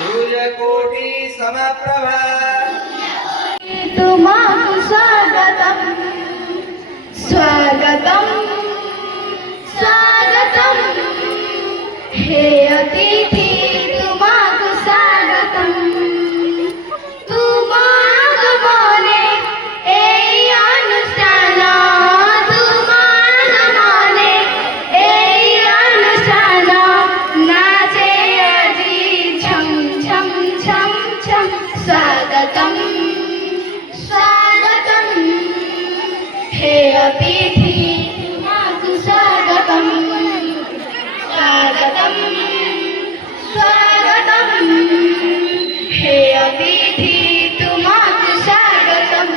सूर्यकोटि समप्रभा तुमाकु स्वागतम स्वागतम स्वागतम हे अतिथि तुमाकु स्वागतम तुमागमने এই অনুষ্ঠান तुमागमने এই অনুষ্ঠান নাচে আজি ছম ছম ছম ছম स्वागतम स्वागतम हे अतिथि तुमाकु स्वागतम स्वागतम स्वागतम हे अतिथि तुमाकु स्वागतम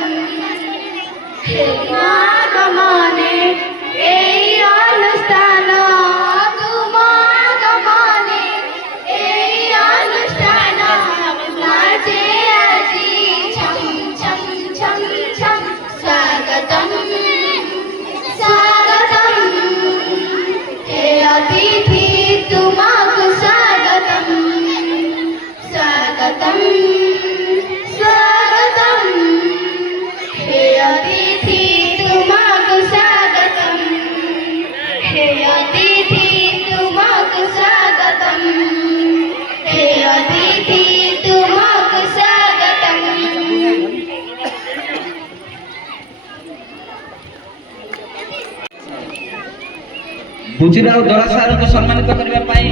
हे आगमने এই অনুষ্ঠান तुमागमने এই অনুষ্ঠান নাচে আজি ছম ছম ছম ছম स्वागतम स्वागतम हे अतिथि तुमाकु स्वागतम स्वागतम स्वागतम हे अतिथि तुमाकु स्वागतम हे अतिथि तुमाकु स्वागतम हे अतिथि तुमाकु स्वागतम बुझिराव दरा सार को सम्मानित करबा पाई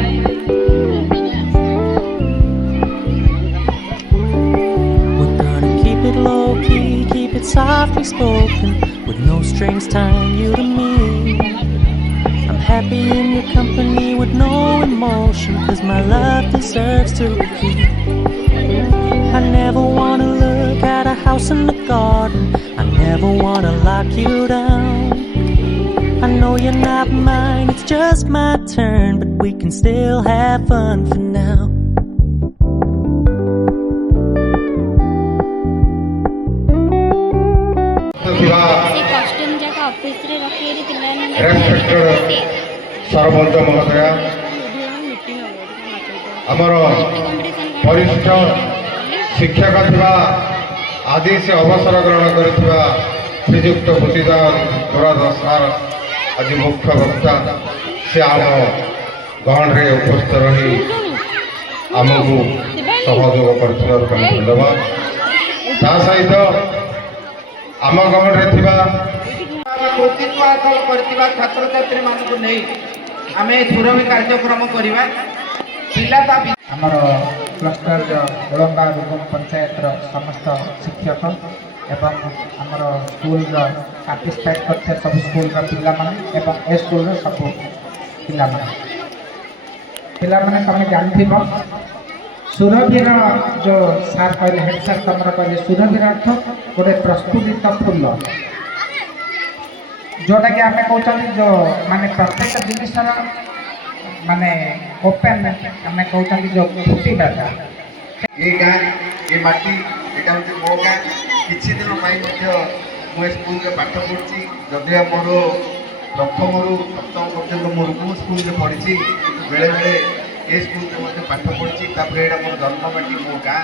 We're gonna keep it low key, keep it softly spoken, with no strings tying you to me. I'm happy in your company with no emotion, 'cause my love deserves to repeat. I never wanna look at a house in the garden, I never wanna lock you down. I know you're not mine, it's just my turn, but we can still have fun for now. Sarpanch महोदय आमर वरिष्ठ शिक्षक थिबा आदि से अवसर ग्रहण करथिबा श्रीयुक्त भूषिधर दुराधर सार आज मुख्य वक्ता से आम गहन रे उपस्थित रही आमको सहयोग करथिबार धन्यवाद। ता सहित आम गहन रे थिबा कृतित्व हासिल करथिबा छात्र छात्री मानकु नै आमे सुरभि कार्यक्रम करिबा पिलाता आमर क्लस्टर ओलंगा रुगम पंचायत समस्त शिक्षक एवं आमर स्कूल पार्टिसिपेट करते सब स्कूल पिला माने एवं ए स्कूल सब पिला माने तुम जानथिबो सुरभिर जो सार कहले हेड सार तुम कहले सुरभिर अर्थ गोटे प्रस्तुतित फूल जोटा कि आम कहते जो माने प्रत्येक जिनिस माने ओपन आम कहते जो फुटबाटा ये गाँ ये माटी यहाँ हूँ मो गाँ किसी दिन ମୁଁ ଏ ସ୍କୁଲରେ ପାଠ ପଢ଼ିଛି। ଯଦିଓ ମୋର ପ୍ରଥମରୁ ସପ୍ତମ ପର୍ଯ୍ୟନ୍ତ ମୁଁ ରୁକୁମ ସ୍କୁଲରେ ପଢ଼ିଛି, ବେଳେବେଳେ ଏ ସ୍କୁଲରେ ମଧ୍ୟ ପାଠ ପଢ଼ିଛି। ତାପରେ ଏଇଟା ମୋର ଜନ୍ମମାଟି, ମୋ ଗାଁ।